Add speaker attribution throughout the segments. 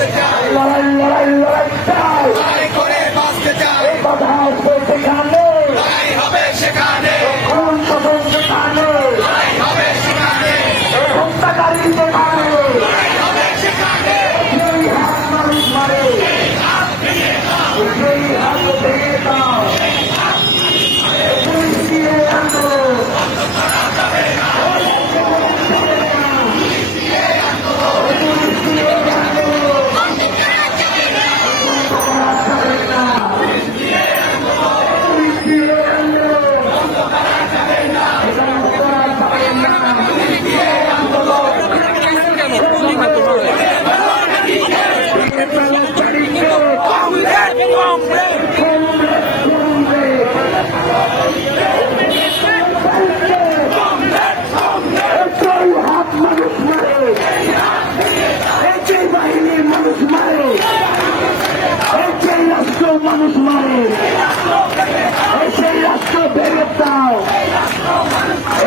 Speaker 1: la
Speaker 2: la la la la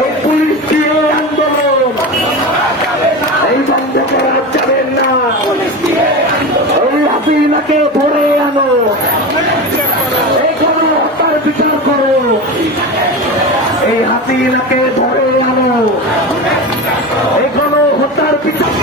Speaker 1: এই police দিয়ে আন্দোলন। এই বন্ধ করা যাবে না। এই হাসিনাকে ধরে আনো। এই হত্যার বিচার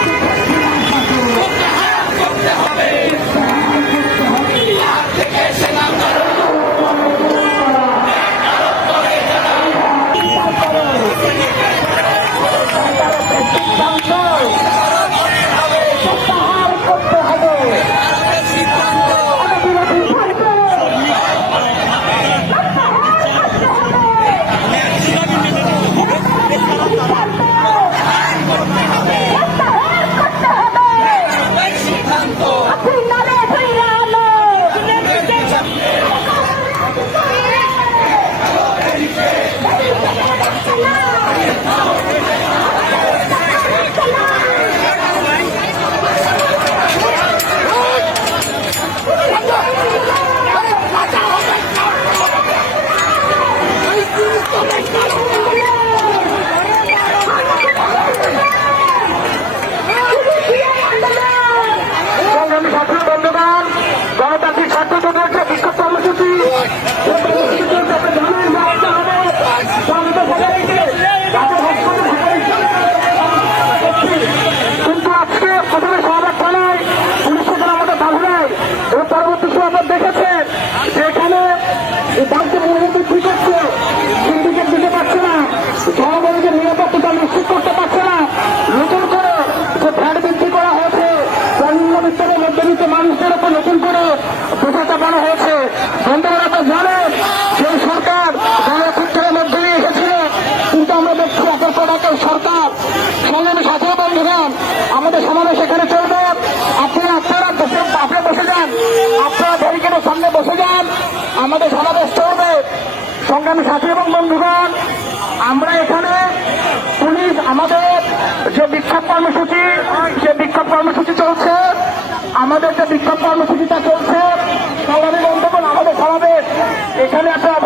Speaker 1: কিন্তু আজকে প্রথমে সমাবেশ থানায় পুলিশ প্রধান আমাদের বাধা নেয় এবং পরবর্তী সময় দেখেছেন। যে এখানে বাড়িতে ঠিক হয়েছে বন্ধুরা, তো জানেন, সেই সরকার গণতন্ত্রের মধ্যে দিয়ে এসেছিল। কিন্তু আমরা দেখছি একের পর একের সরকার সংগ্রামী সাথী বন্ধুগণ, আমাদের সমাবেশ এখানে চলবে। আপনারা আপনারা বসে আপনারা বসে যান। আপনারা ব্যারিকেডের সামনে বসে যান। আমাদের সমাবেশ চলবে। সংগ্রামী সাথী এবং বন্ধুগণ, আমরা এখানে পুলিশ, আমাদের যে বিক্ষোভ কর্মসূচি সে বিক্ষোভ কর্মসূচি চলছে, আমাদের যে বিক্ষোভ কর্মসূচিটা চলছে সংগ্রামী বন্ধুগণ আমাদের সবাই এখানে আপনারা